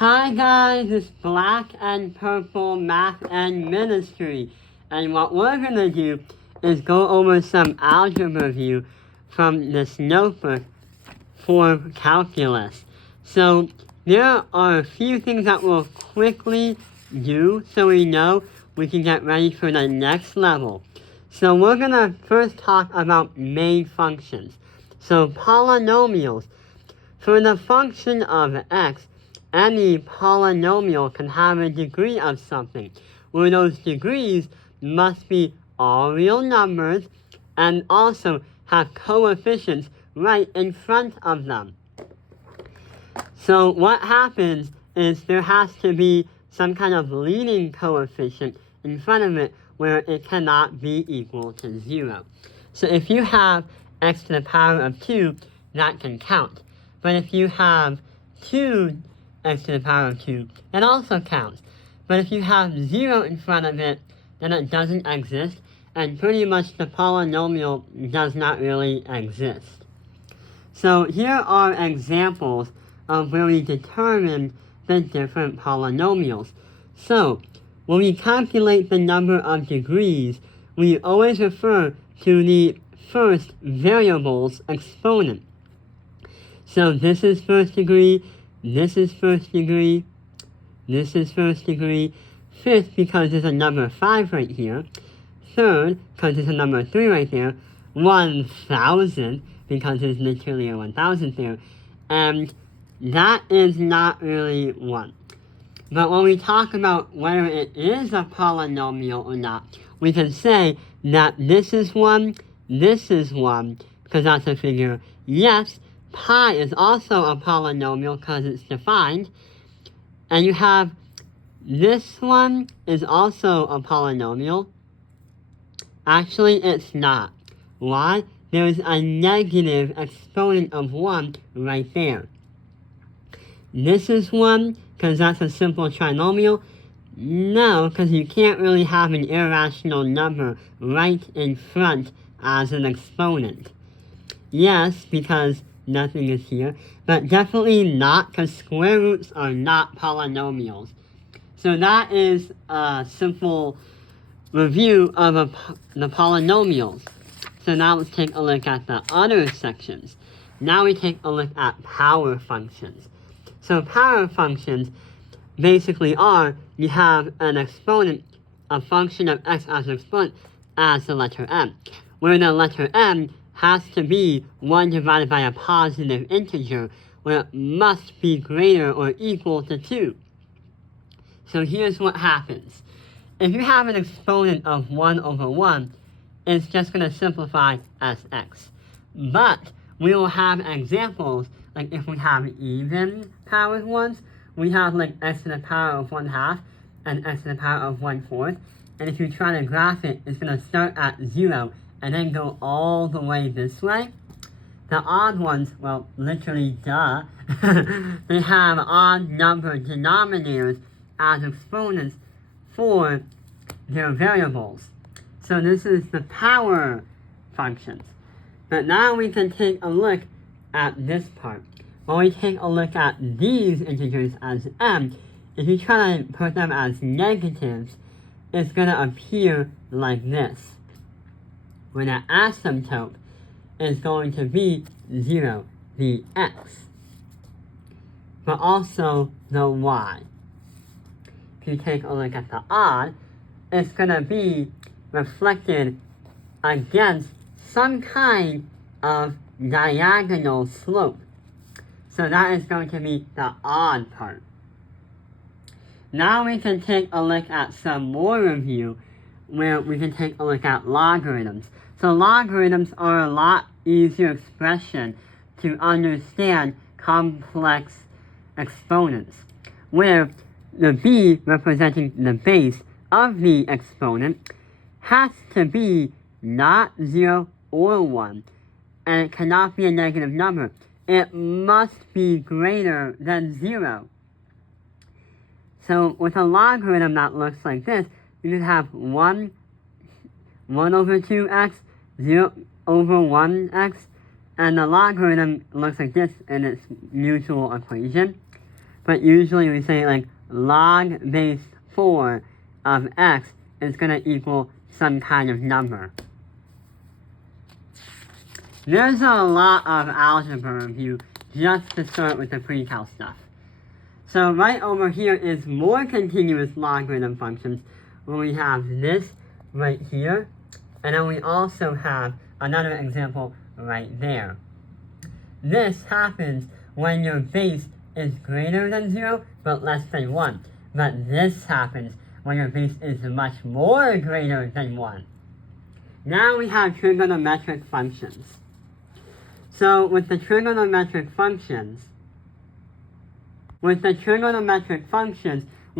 Hi guys, it's Black and Purple Math and Ministry, and what we're going to do is go over some algebra review from this notebook for calculus. So there are a few things that we'll quickly do so we know we can get ready for the next level. So we're going to first talk about main functions. So polynomials. For the function of x, any polynomial can have a degree of something, where those degrees must be all real numbers and also have coefficients right in front of them. So what happens is there has to be some kind of leading coefficient in front of it where it cannot be equal to 0. So if you have x to the power of 2, that can count. But if you have 2x to the power of 2, that also counts. But if you have 0 in front of it, then it doesn't exist, and pretty much the polynomial does not really exist. So here are examples of where we determine the different polynomials. So when we calculate the number of degrees, we always refer to the first variable's exponent. So this is first degree, this is first degree, this is first degree, fifth because there's a number 5 right here, third because there's a number 3 right there, 1,000 because there's literally a 1,000 there, and that is not really 1. But when we talk about whether it is a polynomial or not, we can say that this is 1, because that's a figure, yes, pi is also a polynomial because it's defined. And you have this one is also a polynomial. Actually, it's not. Why? There's a negative exponent of 1 right there. This is 1 because that's a simple trinomial. No, because you can't really have an irrational number right in front as an exponent. Yes, because nothing is here, but definitely not because square roots are not polynomials. So that is a simple review of the polynomials. So now let's take a look at the other sections. Now we take a look at power functions. So power functions basically are, you have an exponent, a function of x as an exponent as the letter m, where the letter m has to be 1 divided by a positive integer, where it must be greater or equal to 2. So here's what happens. If you have an exponent of 1 over 1, it's just going to simplify as x. But we will have examples, like if we have even powered ones, we have like x to the power of 1/2 and x to the power of 1/4. And if you try to graph it, it's going to start at 0 and then go all the way this way. The odd ones, well, literally duh, they have odd number denominators as exponents for their variables. So this is the power functions. But now we can take a look at this part. When we take a look at these integers as m, if you try to put them as negatives, it's going to appear like this, where the asymptote is going to be 0, the x, but also the y. If you take a look at the odd, it's going to be reflected against some kind of diagonal slope. So that is going to be the odd part. Now we can take a look at some more review where we can take a look at logarithms. So logarithms are a lot easier expression to understand complex exponents, where the b representing the base of the exponent has to be not 0 or 1, and it cannot be a negative number. It must be greater than 0. So with a logarithm that looks like this, you can have 1 over 2x, 0 over 1x, and the logarithm looks like this in its mutual equation. but usually we say like log base 4 of x is going to equal some kind of number. There's a lot of algebra review just to start with the pre-cal stuff. So right over here is more continuous logarithm functions, where we have this right here, and then we also have another example right there. This happens when your base is greater than 0 but less than 1. But this happens when your base is much more greater than 1. Now we have trigonometric functions. So with the trigonometric functions, we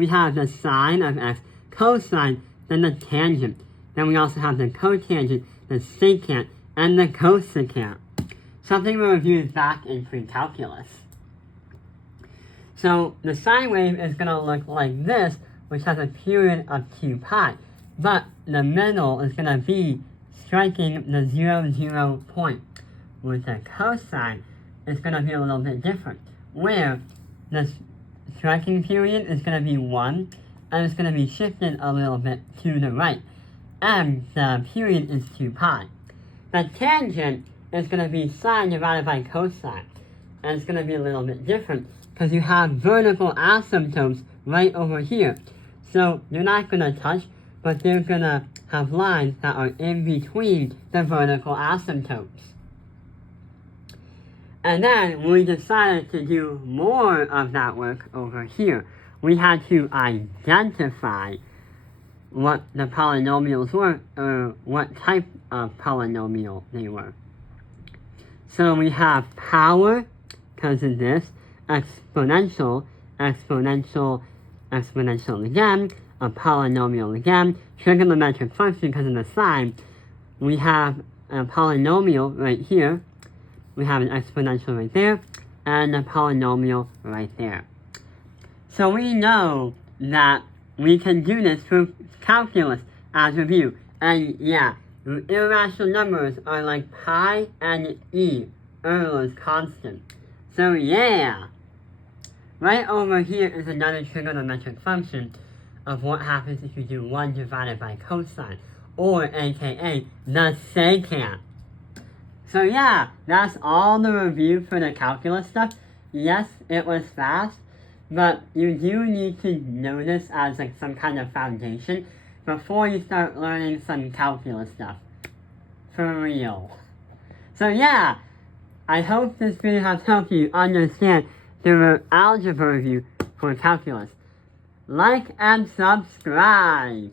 have the sine of x, cosine, then the tangent. Then we also have the cotangent, the secant, and the cosecant. Something we reviewed back in pre-calculus. So the sine wave is going to look like this, which has a period of 2 pi. But the middle is going to be striking the 0, 0 point. With the cosine, it's going to be a little bit different, where the striking period is going to be 1, and it's going to be shifted a little bit to the right, and the period is 2 pi. The tangent is going to be sine divided by cosine, and it's going to be a little bit different, because you have vertical asymptotes right over here. So you're not going to touch, but they're going to have lines that are in between the vertical asymptotes. And then we decided to do more of that work over here. We had to identify what the polynomials were, or what type of polynomial they were. So we have power, because of this, exponential, exponential, exponential again, a polynomial again, trigonometric function because of the sign. We have a polynomial right here. We have an exponential right there, and a polynomial right there. So we know that we can do this through calculus as review. And yeah, irrational numbers are like pi and e, Euler's constant. So yeah, right over here is another trigonometric function of what happens if you do 1 divided by cosine, or aka the secant. So yeah, that's all the review for the calculus stuff. Yes, it was fast, but you do need to know this as like some kind of foundation before you start learning some calculus stuff. For real. So yeah, I hope this video has helped you understand the algebra review for calculus. Like and subscribe!